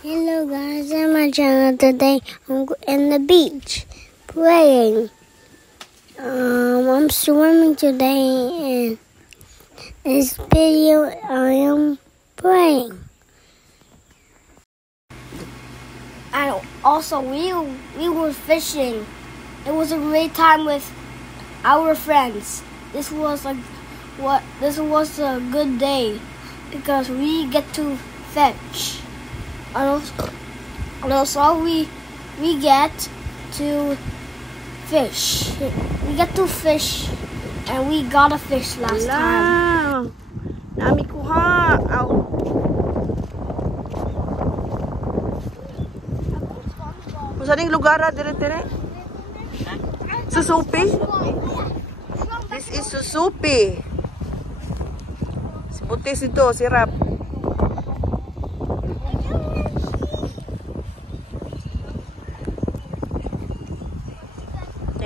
Hello guys, I'm my channel. Today I'm in the beach playing. I'm swimming today, and in this video I am playing. And also we were fishing. It was a great time with our friends. This was a good day because we get to fetch. And also we get to fish. We get to fish, and we got a fish last time. Nami kuha. Aw. Usa ning lugar dire. Susupi. This is Susupi. Si Putis ito, si Rap.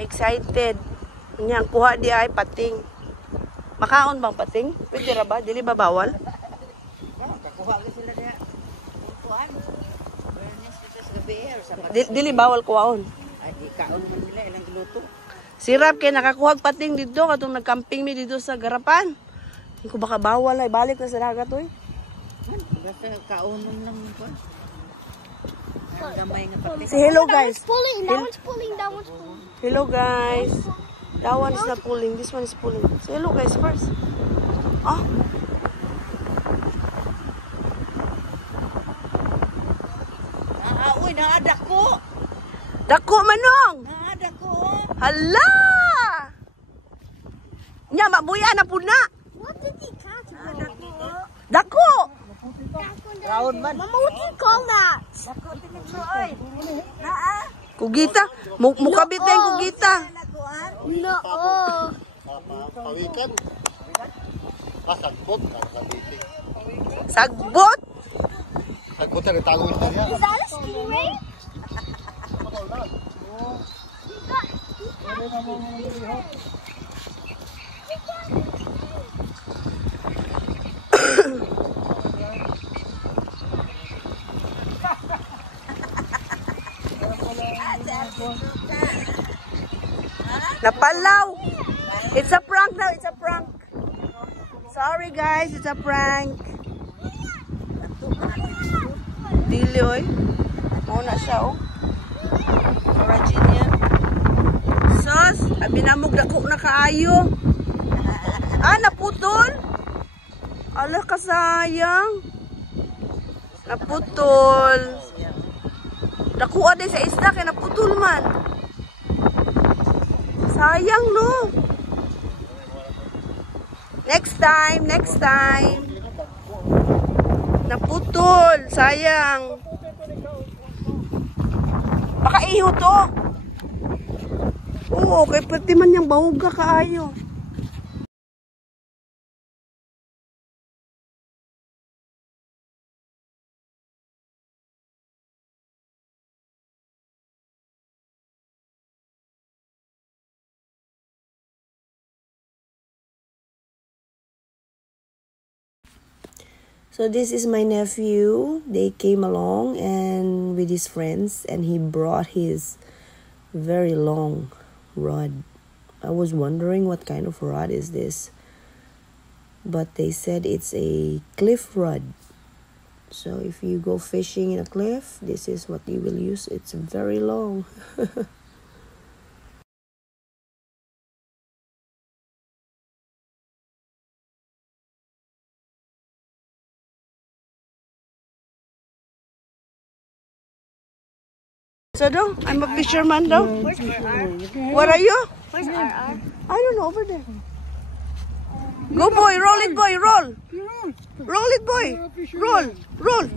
Excited. Nya kuha di ay pating. Makaon bang pating? Pwede ra ba? Dili ba bawal? Kakuha ka sila diha. Kuan. Bernes dito sa gabi sa Dili bawal kuhaon. ay di kaon man nila ilang giluto. Si Rap kay nakakuha pating dito katong nagcamping mi dito sa Garapan. Hindi ko baka bawal ay balik na sa dagat oy. Basta kaonon lang ko. Gamay nga pating. Say hello guys. That one's pulling. Hello guys. That one is not pulling. This one is pulling. Say hello guys first. Ah. Uy, naada ko. Dako manong. Naada ko. Hala! Nya mabuya na puna. What did he catch? Dako. Raon man. Mama, what do you call that? Dako tinigsoy. Naa. Kugita. Mukabit na yung kugita. No. Pawikan. Sagbot. Sagbot. Sagbot na nagtago yung niya. Is that a stingray? Napalaw. It's a prank now. It's a prank. Sorry guys, it's a prank. Dili oy. Mao na siya oh. Virginia. Sos, abi namog dako na kaayo. Ah, naputol. Ala ka sayang. Naputol. Dako aday sa isda kay naputol man. Sayang no. Next time. Naputol, sayang. Baka iho to. Oo, kay pati man yang bahuga kaayo. So this is my nephew. They came along and with his friends, and he brought his very long rod. I was wondering what kind of rod is this, but they said it's a cliff rod. So if you go fishing in a cliff, this is what you will use. It's very long. So do, I'm a fisherman though. What are you? Where's RR? I don't know, over there. Go boy, roll it boy, roll. Roll it boy. Roll.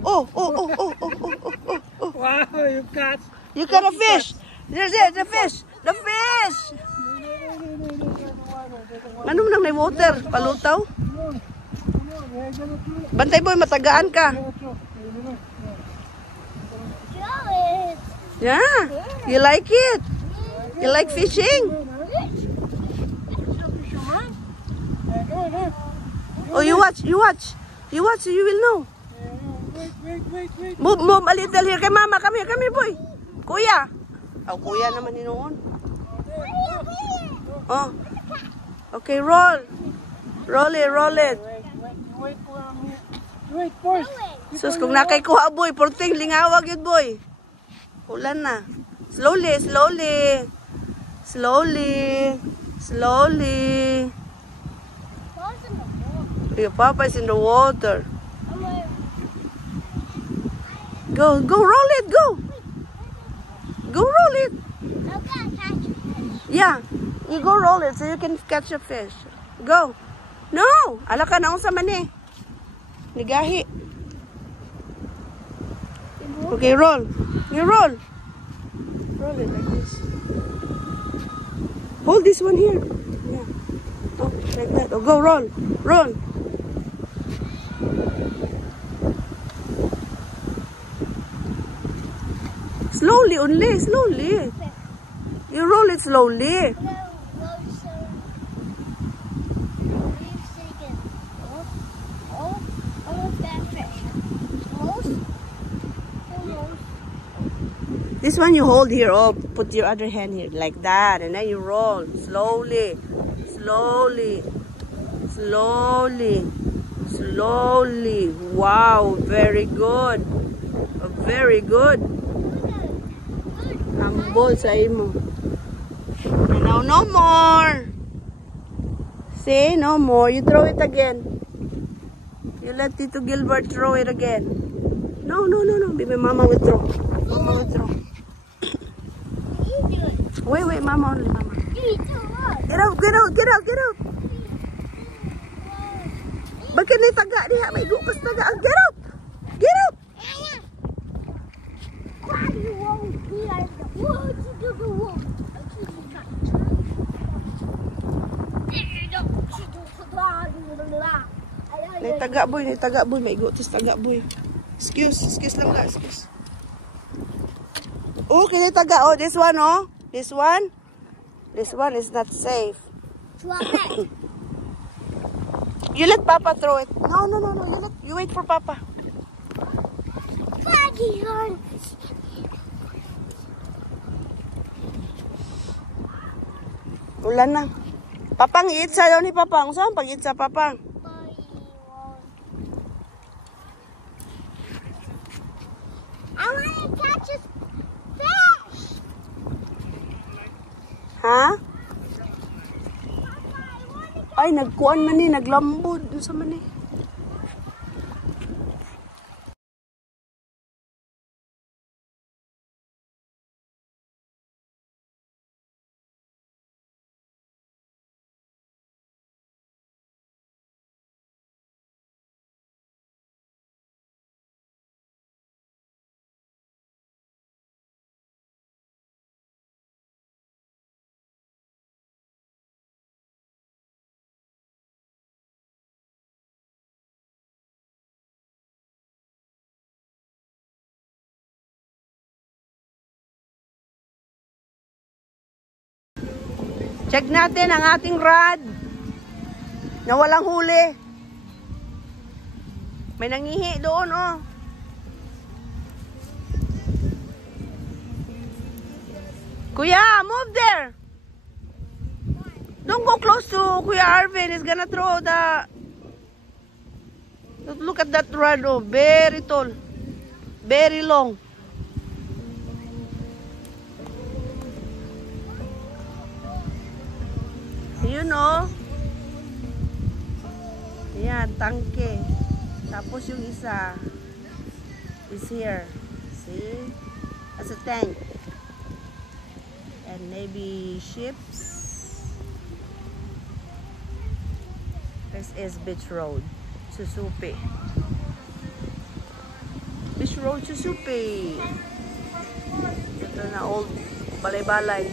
Oh. Wow, you catch. You got a fish. There's it, the fish. The fish. Ano man may water, palutaw. Bantay boy, matagaan ka. Yeah, you like it? You like fishing? Oh, you watch, you will know. Move, move a little here. Kay mama, come here, boy. Kuya. Oh, kuya naman ni noon. Oh. Okay, roll. Roll it, roll it. Wait first. Sus, kung nakay kuha, boy, porting, lingawag yun, boy. Ulan na. Slowly, slowly. Slowly. Slowly. Your papa is in the water. Go, go, roll it, go. Go roll it. Yeah, you go roll it so you can catch a fish. Go. No, ala ka na sa mani. Nigahi. Okay, roll. You roll. Roll it like this. Hold this one here. Yeah. Oh, like that. Oh, go roll. Roll. Slowly only, slowly. You roll it slowly. This one you hold here. Oh, put your other hand here like that, and then you roll slowly, slowly, slowly, slowly. Wow, very good. Very good. Ambol sa imo. And now no more. See, no more. You throw it again. You let Tito Gilbert throw it again. No, no, no, no. Baby, Mama will throw. Mama will throw. Wait, wait, Mama only, Mama. Get out, get out, get out, get out. Bakit ni taga diha? May gupas taga. Get out. Get out. Ni taga boy, may gutis taga boy. Excuse lang la, excuse. Oh, kini taga, oh, this one, oh. This one is not safe. You let Papa throw it. No, no, no, no. You wait for Papa. Ulan na. Papang itsa daw ni Papang. Saan pag itsa Papang? I want to catch a fish. Ha? Ay, nagkuan man ni, naglambod. Doon sa man ni. Check natin ang ating rod na walang huli. May nangihi doon, oh. Kuya, move there. Don't go close to Kuya Arvin. He's gonna throw the... Look at that rod, oh. Very tall. Very long. You know? Ayan, tangke. Tapos yung isa is here. See? As a tank. And maybe ships. This is Beach Road, Susupe. Beach Road, Susupe. Ito na old balay-balay.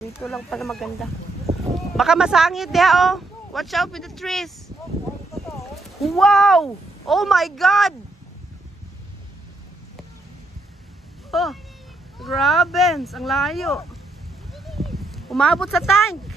Dito lang pala maganda. Baka masangit diha, oh. Watch out with the trees. Wow! Oh my God! Oh, grabens, ang layo. Umabot sa tank.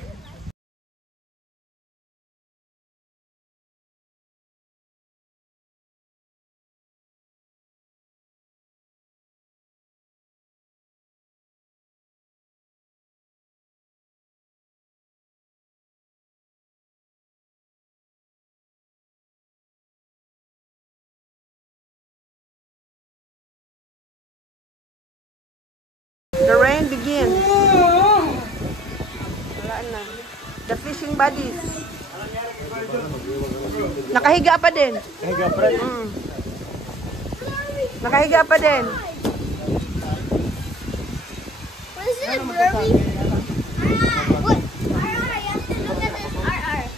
The rain begins. Wala na. The fishing buddies. Nakahiga pa din. Nakahiga pa rin. Nakahiga pa din. What is it, Burby? What? RR, you have to look at this. RR.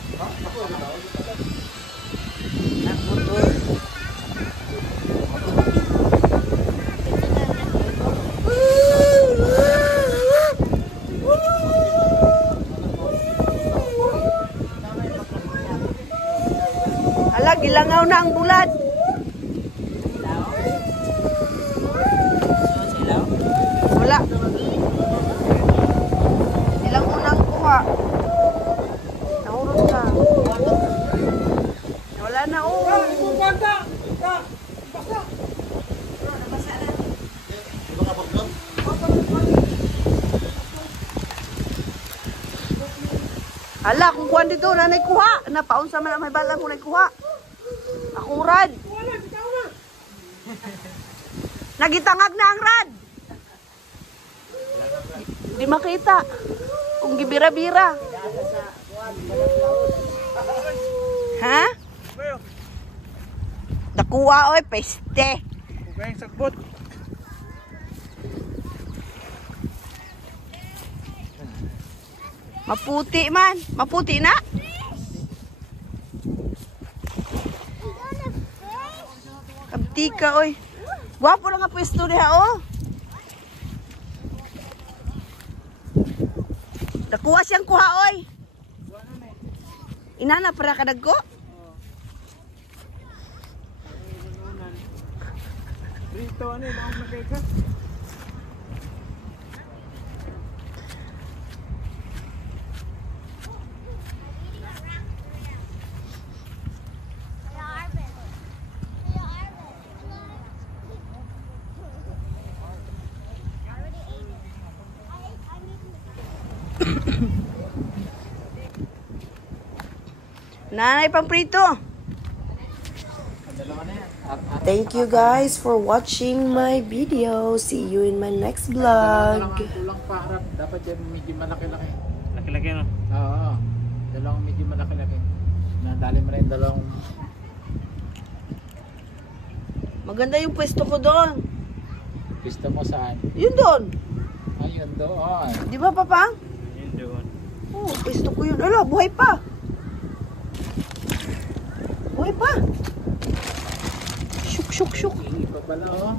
Ala, gilangaw na ang bulat. Wala. Ilang unang kuha. Nahurot na. Wala na, oh. Hala, kung kuhan dito, nanay kuha. Napaon sa may bala mo, nanay kuha. Akong rad. Nagitangag na ang rad. Di makita. Kung gibira-bira. Ha? Nakuha, oy, peste. Kung sagbot. Maputi man. Maputi na. Kabti ka, oy. Gwapo na nga pwesto niya, oh. Nakuha siyang kuha, oy. Inana para kadag ko. Rito, ano yung mga makika? Nanay pang prito. Thank you guys for watching my video. See you in my next vlog. Kulang pa harap. Dapat yan medyo malaki-laki. Laki-laki no? Oo. Dalawang medyo malaki-laki. Nadali mo na yung dalawang... Maganda yung pwesto ko doon. Gusto mo saan? Yun doon. Ayun doon. Di ba, Papa? Yun doon. Oh, pwesto ko yun. Ala, buhay pa. Buhay pa. Shuk, shuk, shuk. Hindi pa pala oh.